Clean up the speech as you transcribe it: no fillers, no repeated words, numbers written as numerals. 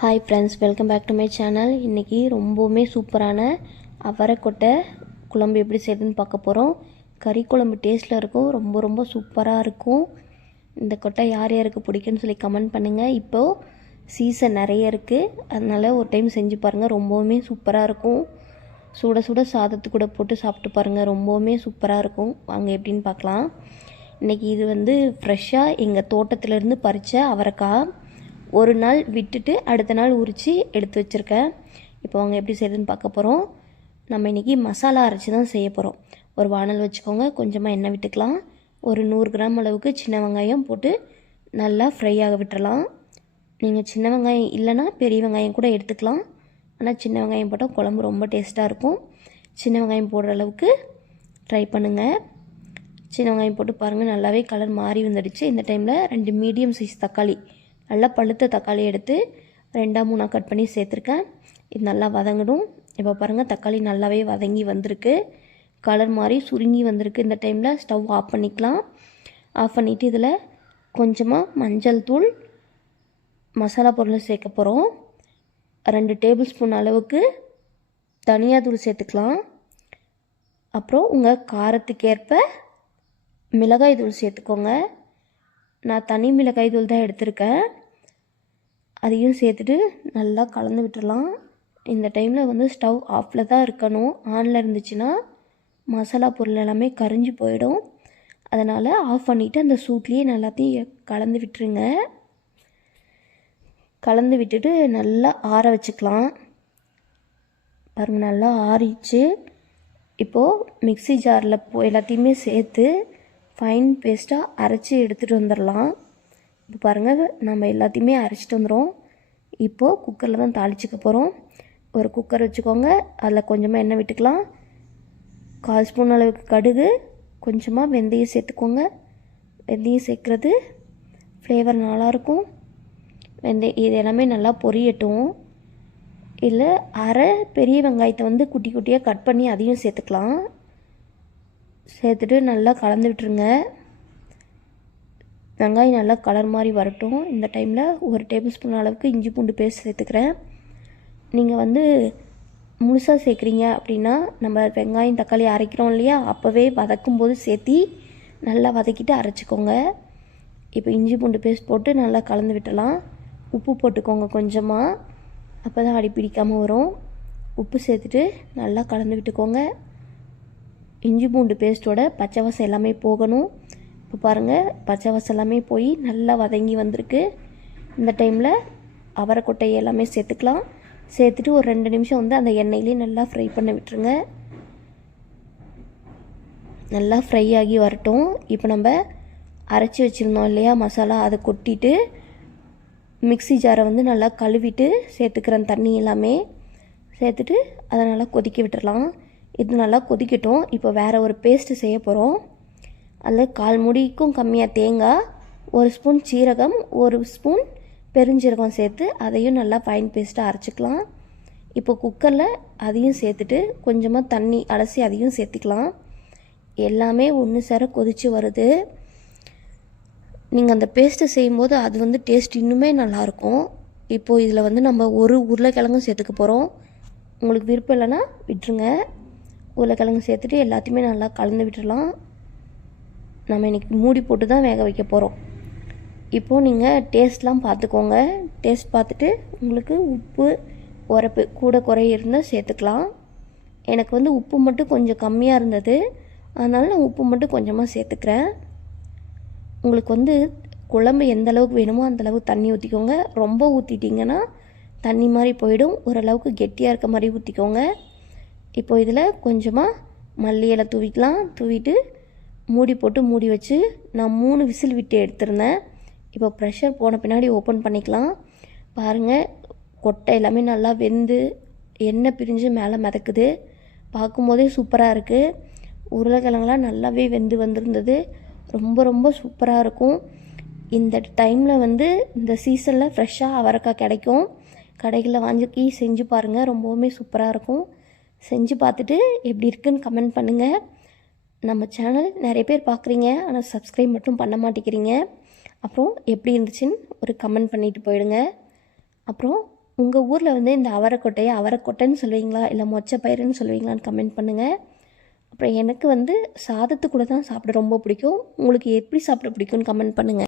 Hi friends, welcome back to my channel. இன்றைக்கி ரொம்பவுமே சூப்பரான அவரைக்கொட்டை குழம்பு எப்படி செய்யுதுன்னு பார்க்க போகிறோம். கறி குழம்பு டேஸ்ட்டில் இருக்கும், ரொம்ப ரொம்ப சூப்பராக இருக்கும். இந்த கொட்டை யார் யாருக்கு பிடிக்குன்னு சொல்லி கமெண்ட் பண்ணுங்கள். இப்போது சீசன் நிறைய இருக்குது, அதனால் ஒரு டைம் செஞ்சு பாருங்கள். ரொம்பவுமே சூப்பராக இருக்கும். சுட சுட சாதத்து கூட போட்டு சாப்பிட்டு பாருங்கள், ரொம்பவுமே சூப்பராக இருக்கும். வாங்க எப்படின்னு பார்க்கலாம். இன்றைக்கி இது ஃப்ரெஷ்ஷாக எங்கள் தோட்டத்திலேருந்து பறித்த அவரைக்காய். ஒரு நாள் விட்டுட்டு அடுத்த நாள் உரித்து எடுத்து வச்சுருக்கேன். இப்போ அவங்க எப்படி செய்யுதுன்னு பார்க்க போகிறோம். நம்ம இன்றைக்கி மசாலா அரைச்சி தான் செய்ய போகிறோம். ஒரு வானல் வச்சுக்கோங்க, கொஞ்சமாக எண்ணெய் விட்டுக்கலாம். ஒரு 100 கிராம் அளவுக்கு சின்ன வெங்காயம் போட்டு நல்லா ஃப்ரை ஆக விட்டுறலாம். நீங்கள் சின்ன வெங்காயம் இல்லைன்னா பெரிய வெங்காயம் கூட எடுத்துக்கலாம். ஆனால் சின்ன வெங்காயம் போட்டால் குழம்பு ரொம்ப டேஸ்ட்டாக இருக்கும். சின்ன வெங்காயம் போடுற அளவுக்கு ட்ரை பண்ணுங்கள். சின்ன வெங்காயம் போட்டு பாருங்கள், நல்லாவே கலர் மாறி வந்துடுச்சு. இந்த டைமில் 2 மீடியம் சைஸ் தக்காளி, நல்லா பழுத்த தக்காளி எடுத்து 2-3 கட் பண்ணி சேர்த்துருக்கேன். இது நல்லா வதங்கணும். இப்போ பாருங்கள், தக்காளி நல்லாவே வதங்கி வந்திருக்கு, கலர் மாதிரி சுருங்கி வந்திருக்கு. இந்த டைமில் ஸ்டவ் ஆஃப் பண்ணிக்கலாம். ஆஃப் பண்ணிவிட்டு இதில் கொஞ்சமாக மஞ்சள் தூள், மசாலா பொருளை சேர்க்க போகிறோம். 2 டேபிள் ஸ்பூன் அளவுக்கு தனியா தூள் சேர்த்துக்கலாம். அப்புறம் உங்கள் காரத்துக்கேற்ப மிளகாய் தூள் சேர்த்துக்கோங்க. நான் தனி மிளகாய் தூள் தான் எடுத்திருக்கேன். அதையும் சேர்த்துட்டு நல்லா கலந்து விட்டுடலாம். இந்த டைமில் ஸ்டவ் ஆஃபில் தான் இருக்கணும். ஆனில் இருந்துச்சுன்னா மசாலா பொருள் எல்லாமே கரிஞ்சு போயிடும். அதனால் ஆஃப் பண்ணிவிட்டு அந்த சூட்லேயே எல்லாத்தையும் கலந்து விட்டுருங்க. கலந்து விட்டுட்டு நல்லா ஆற வச்சுக்கலாம். பாருங்கள், நல்லா ஆறிச்சு. இப்போது மிக்ஸி ஜாரில் எல்லாத்தையுமே சேர்த்து ஃபைன் பேஸ்ட்டாக அரைச்சி எடுத்துகிட்டு வந்துடலாம். இப்போ பாருங்கள், நம்ம எல்லாத்தையுமே அரைச்சிட்டு வந்துடும். இப்போது குக்கரில் தான் தாளிச்சிக்க போகிறோம். ஒரு குக்கர் வச்சுக்கோங்க, அதில் கொஞ்சமாக எண்ணெய் விட்டுக்கலாம். 1/4 ஸ்பூன் அளவுக்கு கடுகு, கொஞ்சமாக வெந்தயம் சேர்த்துக்கோங்க. வெந்தயம் சேர்க்குறது ஃப்ளேவர் நல்லாயிருக்கும். வெந்தயம் இது எல்லாமே நல்லா பொரியட்டும். இல்லை அரை பெரிய வெங்காயத்தை குட்டி குட்டியாக கட் பண்ணி அதையும் சேர்த்துக்கலாம். சேர்த்துட்டு நல்லா கலந்து விட்டுருங்க. வெங்காயம் நல்லா கலர் மாதிரி வரட்டும். இந்த டைமில் 1 டேபிள் ஸ்பூன் அளவுக்கு இஞ்சி பூண்டு பேஸ்ட் சேர்த்துக்கிறேன். நீங்கள் முழுசாக சேர்க்குறீங்க அப்படின்னா நம்ம வெங்காயம் தக்காளி அரைக்கிறோம் இல்லையா, அப்போவே வதக்கும் போது சேர்த்தி நல்லா வதக்கிட்டு அரைச்சிக்கோங்க. இப்போ இஞ்சி பூண்டு பேஸ்ட் போட்டு நல்லா கலந்து விட்டலாம். உப்பு போட்டுக்கோங்க கொஞ்சமாக, அப்போ தான் அடி பிடிக்காமல் வரும். உப்பு சேர்த்துட்டு நல்லா கலந்து விட்டுக்கோங்க. இஞ்சி பூண்டு பேஸ்ட்டோட பச்சை வாசம் எல்லாமே போகணும். இப்போ பாருங்கள், பச்சை வாசம் எல்லாமே போய் நல்லா வதங்கி வந்திருக்கு. இந்த டைமில் அவரைக்கொட்டை எல்லாமே சேர்த்துக்கலாம். சேர்த்துட்டு ஒரு 2 நிமிஷம் அந்த எண்ணெயிலே நல்லா ஃப்ரை பண்ண விட்டுருங்க. நல்லா ஃப்ரை ஆகி வரட்டும். இப்போ நம்ம அரைச்சி வச்சுருந்தோம் இல்லையா மசாலா, அதை கொட்டிட்டு மிக்ஸி ஜாரை நல்லா கழுவிட்டு சேர்த்துக்கிறேன். தண்ணி எல்லாமே சேர்த்துட்டு அதை நல்லா கொதிக்க விட்டுடலாம். இது நல்லா கொதிக்கட்டும். இப்போ வேறு ஒரு பேஸ்ட்டு செய்ய போகிறோம். அதில் 1/4 மூடிக்கும் கம்மியாக தேங்காய், 1 ஸ்பூன் சீரகம், 1 ஸ்பூன் பெருஞ்சீரகம் சேர்த்து அதையும் நல்லா ஃபைன் பேஸ்ட்டாக அரைச்சிக்கலாம். இப்போ குக்கரில் அதையும் சேர்த்துட்டு கொஞ்சமாக தண்ணி அலசி அதையும் சேர்த்துக்கலாம். எல்லாமே ஒன்று சேர கொதித்து வருது. நீங்கள் அந்த பேஸ்ட்டை செய்யும்போது அது டேஸ்ட் இன்னுமே நல்லாயிருக்கும். இப்போது இதில் நம்ம ஒரு உருளைக்கிழங்கும் சேர்த்துக்க போகிறோம். உங்களுக்கு விருப்பம் இல்லைன்னா விட்டுருங்க. உருளைக்கிழங்கு சேர்த்துட்டு எல்லாத்தையுமே நல்லா கலந்து விட்டுடலாம். நம்ம இன்றைக்கி மூடி போட்டு தான் வேக வைக்க போகிறோம். இப்போது நீங்கள் டேஸ்ட்லாம் பார்த்துக்கோங்க. டேஸ்ட் பார்த்துட்டு உங்களுக்கு உப்பு உரப்பு கூட குறைய இருந்தால் சேர்த்துக்கலாம். எனக்கு உப்பு மட்டும் கொஞ்சம் கம்மியாக இருந்தது, அதனால் நான் உப்பு மட்டும் கொஞ்சமாக சேர்த்துக்கிறேன். உங்களுக்கு குழம்பு எந்த அளவுக்கு வேணுமோ அந்தளவுக்கு தண்ணி ஊற்றிக்கோங்க. ரொம்ப ஊற்றிட்டிங்கன்னா தண்ணி மாதிரி போயிடும். ஓரளவுக்கு கெட்டியாக இருக்க மாதிரி ஊற்றிக்கோங்க. இப்போ இதில் கொஞ்சமாக மல்லி இலை தூவிக்கலாம். தூவிட்டு மூடி போட்டு மூடி வச்சு நான் 3 விசில் விட்டு எடுத்துருந்தேன். இப்போ ப்ரெஷர் போன பின்னாடி ஓப்பன் பண்ணிக்கலாம். பாருங்கள், கொட்டை எல்லாமே நல்லா வெந்து எண்ணெய் பிரிஞ்சு மேலே மிதக்குது. பார்க்கும்போதே சூப்பராக இருக்குது. உருளைக்கிழங்குலாம் நல்லாவே வெந்து வந்திருந்தது. ரொம்ப ரொம்ப சூப்பராக இருக்கும். இந்த டைமில் இந்த சீசனில் ஃப்ரெஷ்ஷாக அவரைக்காய் கிடைக்கும். கடைகளில் வாங்கி செஞ்சு பாருங்கள், ரொம்பவுமே சூப்பராக இருக்கும். செஞ்சு பார்த்துட்டு எப்படி இருக்குன்னு கமெண்ட் பண்ணுங்கள். நம்ம சேனல் நிறைய பேர் பார்க்குறீங்க, ஆனால் சப்ஸ்கிரைப் மட்டும் பண்ண மாட்டேங்கிறீங்க. அப்புறம் எப்படி இருந்துச்சுன்னு ஒரு கமெண்ட் பண்ணிவிட்டு போயிடுங்க. அப்புறம் உங்கள் ஊரில் வந்து இந்த அவரைக்கொட்டையை அவரைக்கொட்டைன்னு சொல்லுவீங்களா இல்லை மொச்சப்பயிறுன்னு சொல்லுவீங்களான்னு கமெண்ட் பண்ணுங்கள். அப்புறம் எனக்கு வந்து சாதத்து கூட தான் சாப்பிட ரொம்ப பிடிக்கும். உங்களுக்கு எப்படி சாப்பிட பிடிக்கும்னு கமெண்ட் பண்ணுங்கள்.